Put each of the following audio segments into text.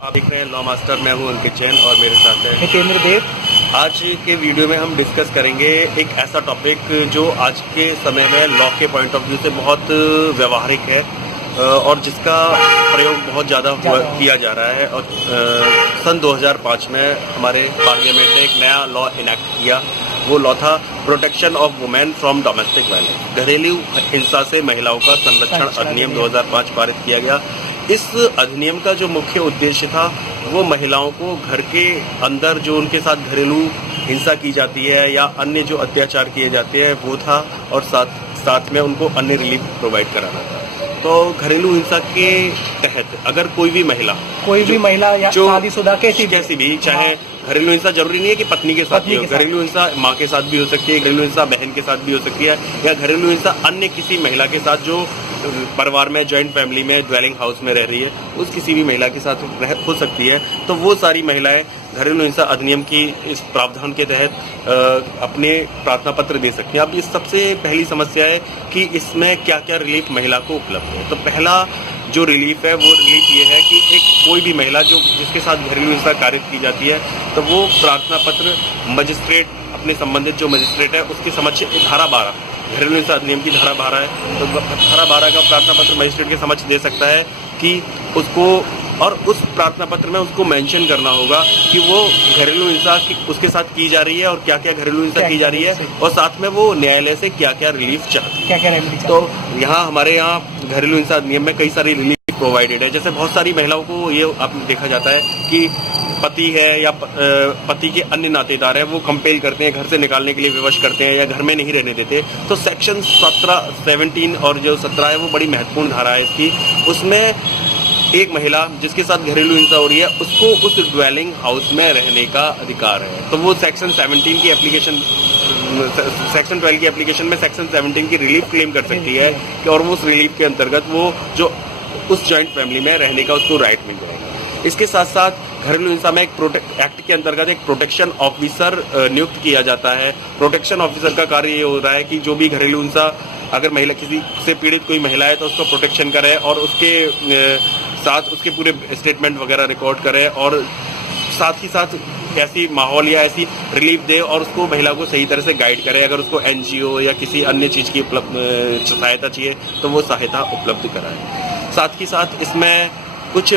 आप देख रहे हैं लॉ मास्टर। मैं हूं अंकित जैन और मेरे साथ है हितेंद्र देव। आज के वीडियो में हम डिस्कस करेंगे एक ऐसा टॉपिक जो आज के समय में लॉ के पॉइंट ऑफ व्यू से बहुत व्यवहारिक है और जिसका प्रयोग बहुत ज़्यादा किया जा रहा है। और सन 2005 में हमारे पार्लियामेंट ने एक नया लॉ इनैक्ट किया। वो लॉ था protection of women from domestic violence, घरेलू हिंसा से महिलाओं का संरक्षण अधिनियम 2005 पारित किया गया। इस अधिनियम का जो मुख्य उद्देश्य था वो महिलाओं को घर के अंदर जो उनके साथ घरेलू हिंसा की जाती है या अन्य जो अत्याचार किए जाते हैं वो था, और साथ में उनको अन्य रिलीफ प्रोवाइड कराना था। तो घरेलू हिंसा के तहत अगर कोई भी महिला या शादीशुदा कैसी भी, चाहे घरेलू हिंसा जरूरी नहीं है कि पत्नी के साथ ही हो, घरेलू हिंसा माँ के साथ भी हो सकती है, घरेलू हिंसा बहन के साथ भी हो सकती है, या घरेलू हिंसा अन्य किसी महिला के साथ जो परिवार में जॉइंट फैमिली में ड्वेलिंग हाउस में रह रही है उस किसी भी महिला के साथ हो सकती है। तो वो सारी महिलाएं घरेलू हिंसा अधिनियम की इस प्रावधान के तहत अपने प्रार्थना पत्र दे सकती हैं। अब इस सबसे पहली समस्या है कि इसमें क्या क्या रिलीफ महिला को उपलब्ध है। तो पहला जो रिलीफ है वो रिलीफ ये है कि एक कोई भी महिला जिसके साथ घरेलू हिंसा कारित की जाती है तो वो प्रार्थना पत्र मजिस्ट्रेट, अपने संबंधित जो मजिस्ट्रेट है उसके समक्ष धारा 12 घरेलू हिंसा अधिनियम की धारा 12 है, तो धारा 12 का प्रार्थना पत्र मजिस्ट्रेट के समक्ष दे सकता है कि उसको, और उस प्रार्थना पत्र में उसको मेंशन करना होगा कि वो घरेलू हिंसा उसके साथ की जा रही है और क्या क्या घरेलू हिंसा की जा रही है, और साथ में वो न्यायालय से क्या क्या रिलीफ चाहती है। तो यहाँ हमारे यहाँ घरेलू हिंसा अधिनियम में कई सारी रिलीफ प्रोवाइडेड है। जैसे बहुत सारी महिलाओं को ये देखा जाता है कि पति है या पति के अन्य नातेदार है वो कंपेल करते हैं, घर से निकालने के लिए विवश करते हैं या घर में नहीं रहने देते। तो सेक्शन 17 और जो 17 है वो बड़ी महत्वपूर्ण धारा है इसकी। उसमें एक महिला जिसके साथ घरेलू हिंसा हो रही है उसको उस ड्वेलिंग हाउस में रहने का अधिकार है। तो वो सेक्शन 17 की एप्लीकेशन, सेक्शन 12 की एप्लीकेशन में सेक्शन 17 की रिलीफ क्लेम कर सकती है कि, और वो उस रिलीफ के अंतर्गत वो जो उस जॉइंट फैमिली में रहने का उसको राइट मिल जाएगा। इसके साथ साथ घरेलू हिंसा में एक एक्ट के अंतर्गत एक प्रोटेक्शन ऑफिसर नियुक्त किया जाता है। प्रोटेक्शन ऑफिसर का कार्य ये हो रहा है कि जो भी घरेलू हिंसा, अगर महिला किसी से पीड़ित कोई महिला है तो उसको प्रोटेक्शन करे और उसके साथ उसके पूरे स्टेटमेंट वगैरह रिकॉर्ड करे, और साथ ही साथ ऐसी माहौल या ऐसी रिलीफ दे और उसको महिला को सही तरह से गाइड करे। अगर उसको एनजीओ या किसी अन्य चीज़ की सहायता चाहिए तो वो सहायता उपलब्ध कराए। साथ ही साथ इसमें कुछ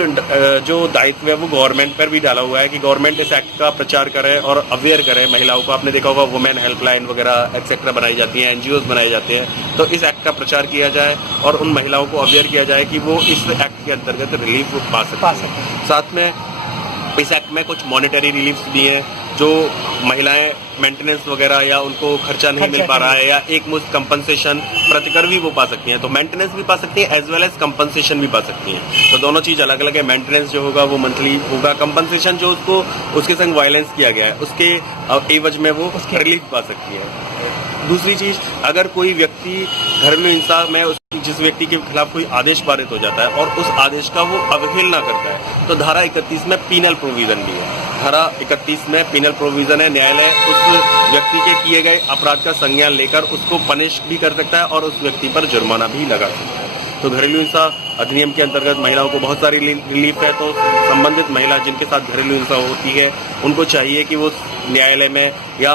जो दायित्व है वो गवर्नमेंट पर भी डाला हुआ है कि गवर्नमेंट इस एक्ट का प्रचार करे और अवेयर करे महिलाओं को। आपने देखा होगा वुमेन हेल्पलाइन वगैरह एक्सेट्रा बनाई जाती हैं, एनजीओज बनाए जाते हैं। तो इस एक्ट का प्रचार किया जाए और उन महिलाओं को अवेयर किया जाए कि वो इस एक्ट के अंतर्गत रिलीफ पा सकते हैं। साथ में इस एक्ट में कुछ मॉनेटरी रिलीफ्स भी हैं, जो महिलाएं मेंटेनेंस वगैरह या उनको खर्चा नहीं मिल पा रहा है या एक मुश्त कंपनसेशन प्रतिकर भी वो पा सकती हैं। तो मेंटेनेंस भी पा सकती हैं एज वेल एज कंपनसेशन भी पा सकती हैं। तो दोनों चीज़ अलग अलग है। मेंटेनेंस जो होगा वो मंथली होगा, कंपनसेशन जो उसके संग वायलेंस किया गया है उसके एवज में वो रिलीफ पा सकती है। दूसरी चीज़, अगर कोई व्यक्ति घरेलू हिंसा में जिस व्यक्ति के खिलाफ कोई आदेश पारित हो जाता है और उस आदेश का वो अवहेलना करता है तो धारा 31 में पीनल प्रोविजन भी है। धारा 31 में पीनल प्रोविजन है, न्यायालय उस व्यक्ति के किए गए अपराध का संज्ञान लेकर उसको पनिश भी कर सकता है और उस व्यक्ति पर जुर्माना भी लगा सकता है। तो घरेलू हिंसा अधिनियम के अंतर्गत महिलाओं को बहुत सारी रिलीफ है। तो संबंधित महिला जिनके साथ घरेलू हिंसा होती है उनको चाहिए कि वो न्यायालय में या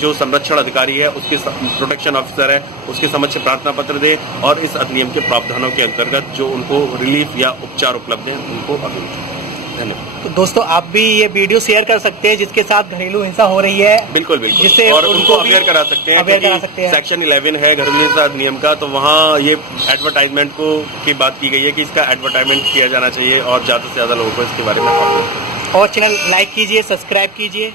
जो संरक्षण अधिकारी है उसके प्रोटेक्शन ऑफिसर है उसके समक्ष प्रार्थना पत्र दे और इस अधिनियम के प्रावधानों के अंतर्गत जो उनको रिलीफ या उपचार उपलब्ध है उनको अवेल करें। धन्यवाद। तो दोस्तों आप भी ये वीडियो शेयर कर सकते हैं जिसके साथ घरेलू हिंसा हो रही है। बिल्कुल बिल्कुल, जिससे और उनको अवेयर करा सकते हैं। सेक्शन 11 है घरेलू हिंसा अधिनियम का, तो वहाँ ये एडवर्टाइजमेंट की बात की गई है कि इसका एडवर्टाइजमेंट किया जाना चाहिए और ज़्यादा से ज़्यादा लोगों को इसके बारे में। और चैनल लाइक कीजिए, सब्सक्राइब कीजिए।